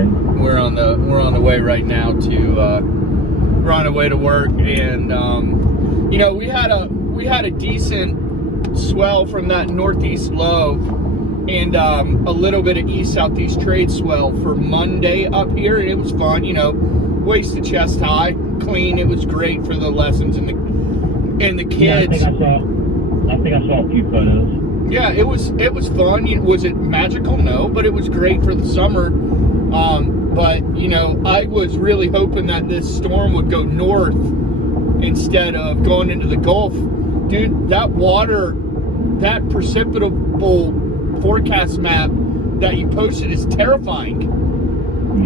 Okay. We're on the way right now to we're on the way to work, and you know, we had a decent swell from that northeast low, and a little bit of east southeast trade swell for Monday up here, and it was fun. You know, waist to chest high, clean. It was great for the lessons and the kids. Yeah, I think I saw a few photos. Yeah, it was fun. Was it magical? No, but it was great for the summer. But you know, I was really hoping that this storm would go north instead of going into the Gulf. Dude, that water, that precipitable forecast map that you posted is terrifying.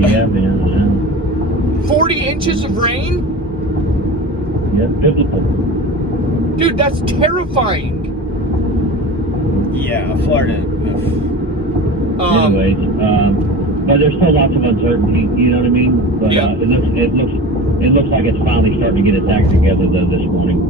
Yeah, man. Yeah. 40 inches of rain? Yeah, biblical. Dude, that's terrifying. Yeah, Florida. Anyways, but there's still lots of uncertainty. You know what I mean? But Yeah. It looks like it's finally starting to get its act together though this morning.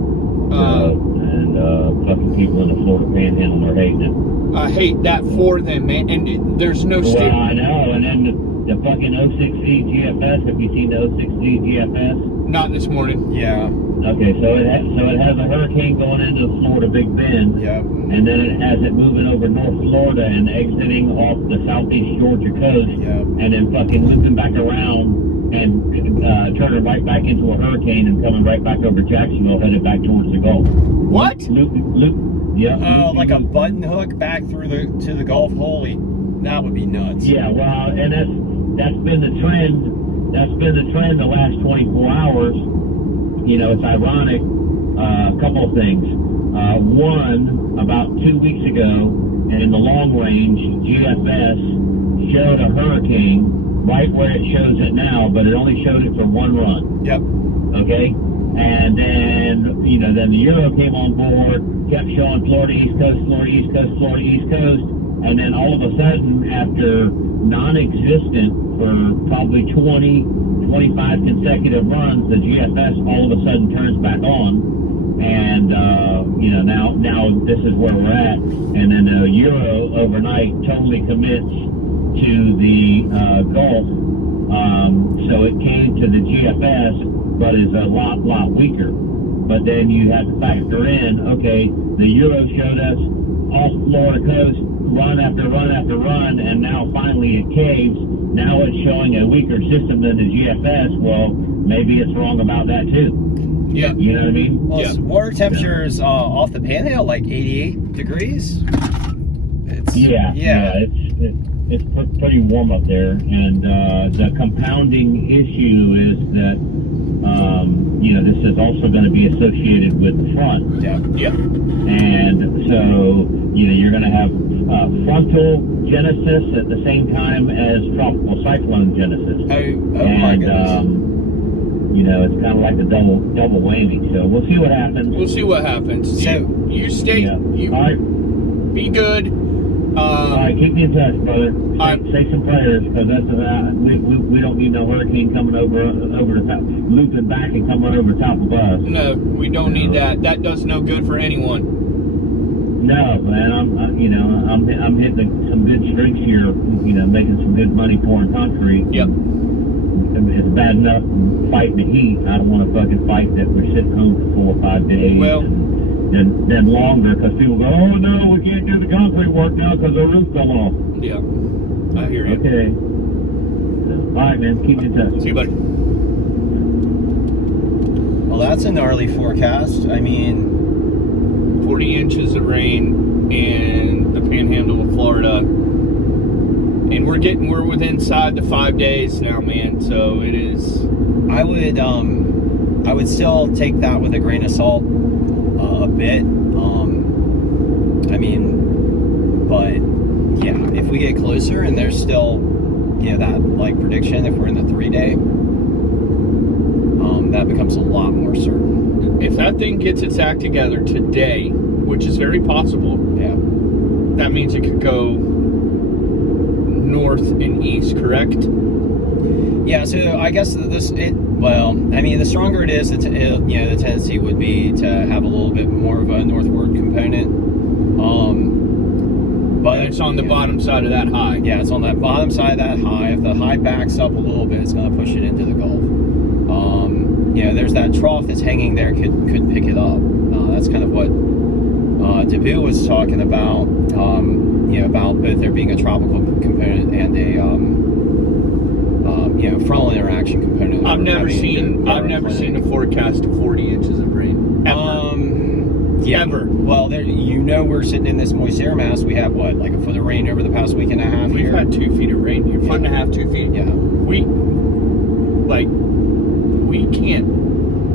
Fucking people in the Florida Panhandle are hating it. I hate that for them, man. And there's no Well, I know. And then the fucking 06Z GFS. Have you seen the 06Z GFS? Not this morning. Yeah. Okay, so it has a hurricane going into the Florida Big Bend. Yeah. And then it has it moving over North Florida and exiting off the southeast Georgia coast. Yeah. And then fucking looping back around and turning right back into a hurricane and coming right back over Jacksonville, headed back towards the Gulf. What? Loop. Yeah. Oh, like a button hook back through to the Gulf. Holy, that would be nuts. Yeah, well, and that's been the trend. That's been the trend the last 24 hours. You know, it's ironic. A couple of things. One, about 2 weeks ago, in the long range, GFS showed a hurricane right where it shows it now, but it only showed it for one run. Yep. Okay? And then, you know, then the Euro came on board, kept showing Florida East Coast, Florida East Coast, Florida East Coast, and then all of a sudden, after non-existent for probably 20, 25 consecutive runs, the GFS all of a sudden turns back on. And, you know, now this is where we're at. And then the Euro overnight totally commits to the Gulf. So it came to the GFS, but is a lot weaker. But then you have to factor in, okay, the Euro showed us off Florida coast, run after run after run, and now finally it caves. Now it's showing a weaker system than the GFS. Well, maybe it's wrong about that too. Yeah. You know what I mean? Well, Yeah. water temperatures off the Panhandle like 88 degrees. It's pretty warm up there, and the compounding issue is that you know, this is also going to be associated with the front. Yeah. Yeah. And so, you know, you're going to have frontal genesis at the same time as tropical cyclone genesis. Oh my goodness. You know, it's kind of like the double whammy. So we'll see what happens. We'll see what happens. So you stay. Yeah. You All right. be good. All right, keep me in touch, brother. Say some prayers, because that's we don't need no hurricane coming over the top, looping back and coming over top of us. No, we don't need that. That does no good for anyone. No, man, I'm hitting some good streaks here. You know, making some good money pouring concrete. Yep. It's bad enough fighting the heat. I don't want to fucking fight that we're sitting home for 4 or 5 days. Well. Then longer, because people go, oh no, we can't do the concrete work now because the roof fell off. Yeah. I hear you. Okay. All right, man. Keep in touch. See you, buddy. Well, that's a gnarly forecast. I mean, 40 inches of rain in the Panhandle of Florida, and we're within inside the 5 days now, man. So it is. I would still take that with a grain of salt. A bit. I mean, but yeah, if we get closer and there's still, you know, that like prediction, if we're in the 3-day, that becomes a lot more certain. If that thing gets its act together today, which is very possible, Yeah. that means it could go north and east, correct? Yeah. So I guess well, I mean, the stronger it is, you know, the tendency would be to have a little bit more of a northward component. But it's on the bottom side of that high. Yeah, it's on that bottom side of that high. If the high backs up a little bit, it's going to push it into the Gulf. There's that trough that's hanging there, could pick it up. That's kind of what Dabuh was talking about. About both there being a tropical component and a frontal interaction component. I've never seen a forecast of 40 inches of rain ever. Ever. Well, we're sitting in this moist air mass. We have what, like a foot of rain over the past week and a half. We've had 2 feet of rain here, foot and a half, 2 feet. Yeah.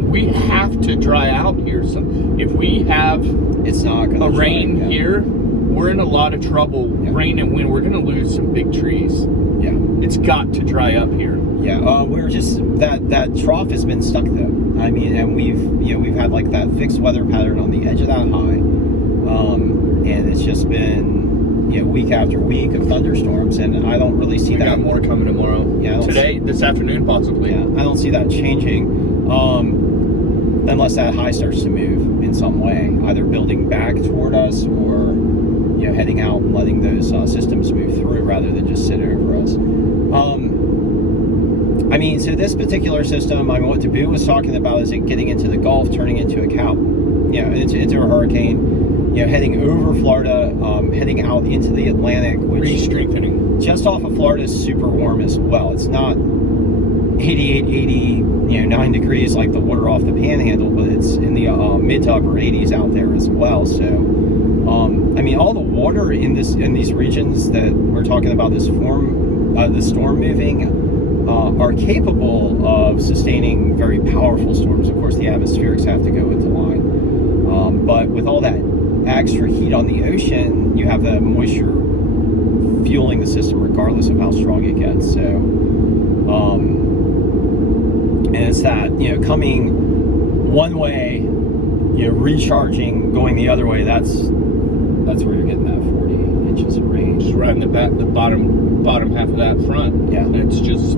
We have to dry out here. So if we have it's not gonna a rain here, we're in a lot of trouble. Yeah. Rain and wind, we're going to lose some big trees. Yeah. It's got to dry up here. Yeah, we're just that trough has been stuck though. I mean, and we've had like that fixed weather pattern on the edge of that high, and it's just been week after week of thunderstorms, and I don't really see we got more coming tomorrow. Yeah, this afternoon possibly. Yeah, I don't see that changing, unless that high starts to move in some way, either building back toward us or heading out and letting those systems move through rather than just sit over us. So this particular system, what Dabuh was talking about is it getting into the Gulf, turning into a into a hurricane, heading over Florida, heading out into the Atlantic, which re-strengthening. Just off of Florida is super warm as well. It's not 88, 80, 9 degrees like the water off the Panhandle, but it's in the mid to upper 80s out there as well. So, all the water in these regions that we're talking about, the storm moving, are capable of sustaining very powerful storms. Of course, the atmospherics have to go into line. But with all that extra heat on the ocean, you have the moisture fueling the system regardless of how strong it gets. So, and it's that, coming one way, recharging, going the other way, that's where you're getting that 40 inches of rain. Just right in the bottom half of that front. Yeah. It's just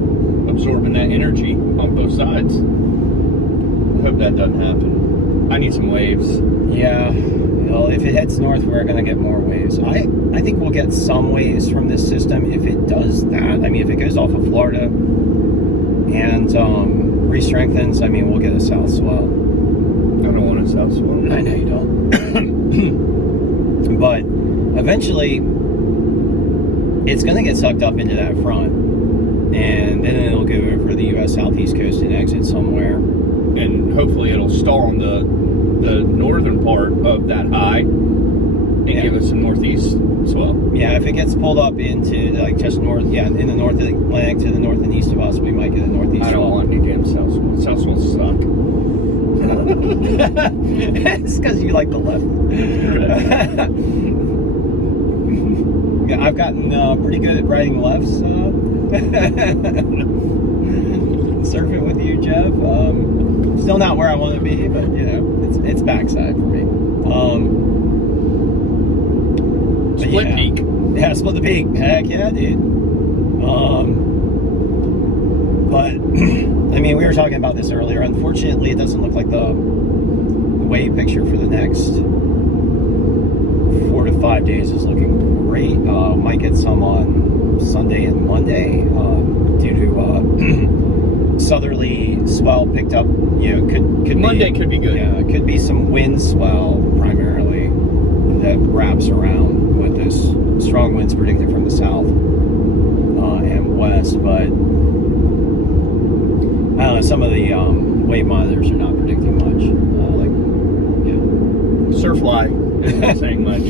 absorbing that energy on both sides. I hope that doesn't happen. I need some waves. Yeah. Well, if it heads north, we're going to get more waves. I think we'll get some waves from this system if it does that. If it goes off of Florida and re-strengthens, we'll get a south swell. I don't want a south swell. I know you don't. But eventually, it's going to get sucked up into that front. And then it'll go over the U.S. southeast coast and exit somewhere. And hopefully it'll stall on the northern part of that high and give us a northeast swell. Yeah, if it gets pulled up into just north, in the North Atlantic to the north and east of us, we might get a northeast swell. I don't want any damn south swell. South swells suck. It's because you like the left. Yeah, I've gotten pretty good at riding lefts. Surfing with you, Jeff. Still not where I want to be, but it's backside for me. Split peak. Yeah, split the peak. Heck yeah, dude. But we were talking about this earlier. Unfortunately, it doesn't look like the wave picture for the next 4 to 5 days is looking great. Might get some on Sunday and Monday due to southerly swell picked up. Could Monday could be good. Yeah, it could be some wind swell primarily that wraps around with those strong winds predicted from the south and west. But I don't know, some of the wave monitors are not predicting much. Surfly isn't saying much.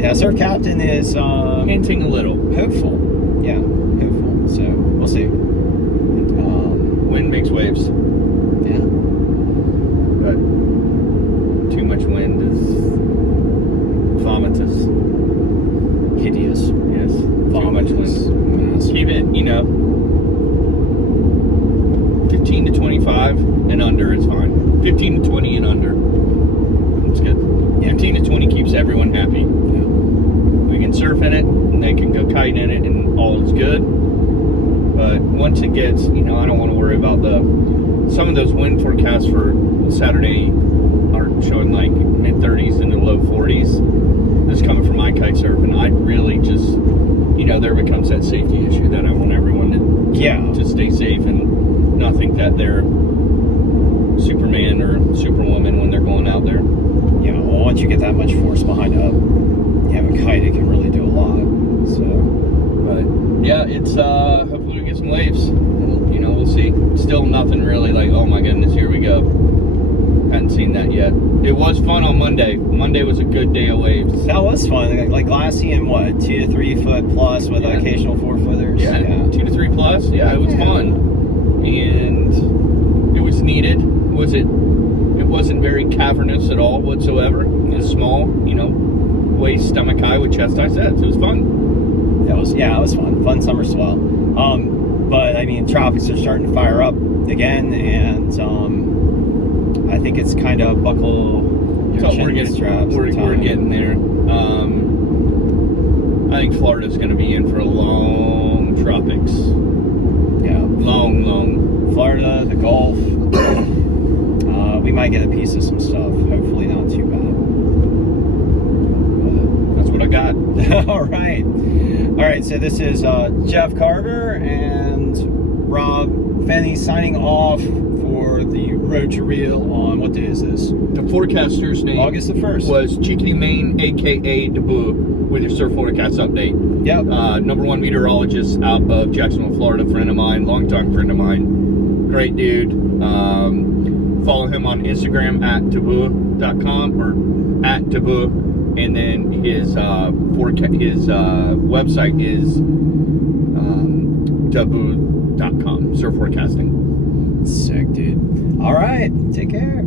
Yeah, Surf Captain is hinting a little. Hopeful. Yeah, hopeful. So we'll see. Wind makes waves. Yeah. But too much wind is vomitous. Hideous. Yes. Too much wind. Massive. Keep it, 15 to 25 and under is fine. 15 to 20 and under. It's good. Yeah. 15 to 20 keeps everyone happy. Yeah. We can surf in it, and they can go kite in it, and all is good. But once it gets, I don't want to worry about some of those wind forecasts for Saturday are showing like mid 30s into low 40s. This coming from my kite surfing, I really just, you know, there becomes that safety issue that I want everyone to stay safe and not think that they're Superman or Superwoman when they're going out there. Yeah, well, once you get that much force behind a kite, it can really do a lot. So, but yeah, it's hopefully we get some waves. You know, we'll see. Still nothing really like, oh my goodness, here we go. Hadn't seen that yet. It was fun on Monday. Monday was a good day of waves. that was fun. Like glassy and what, 2 to 3 foot plus with occasional 4-footers. Yeah, 2 to 3 plus. Yeah, it was fun, and it was needed. It wasn't very cavernous at all whatsoever. It was small, you know, waist, stomach high with chest high sets. It was fun. It was fun. Fun summer swell. But I mean, tropics are starting to fire up again, and I think it's kind of buckle your chin straps. We're getting there. I think Florida's going to be in for a long tropics. Yeah, long. Florida, the Gulf. We might get a piece of some stuff. Hopefully, not too bad. That's what I got. All right. So this is Jeff Carver and Rob Fenny signing off for the Road to Reel on, what day is this? The forecaster's name August the 1st. was Cheekity Maine, aka Dabuh, with your surf forecast update. Yep. #1 meteorologist out of Jacksonville, Florida, friend of mine, longtime friend of mine, great dude. Follow him on Instagram at Dabuh.com or at Dabuh, and then his website is Dabuh.com, surf forecasting. Sick, dude. All right. Take care.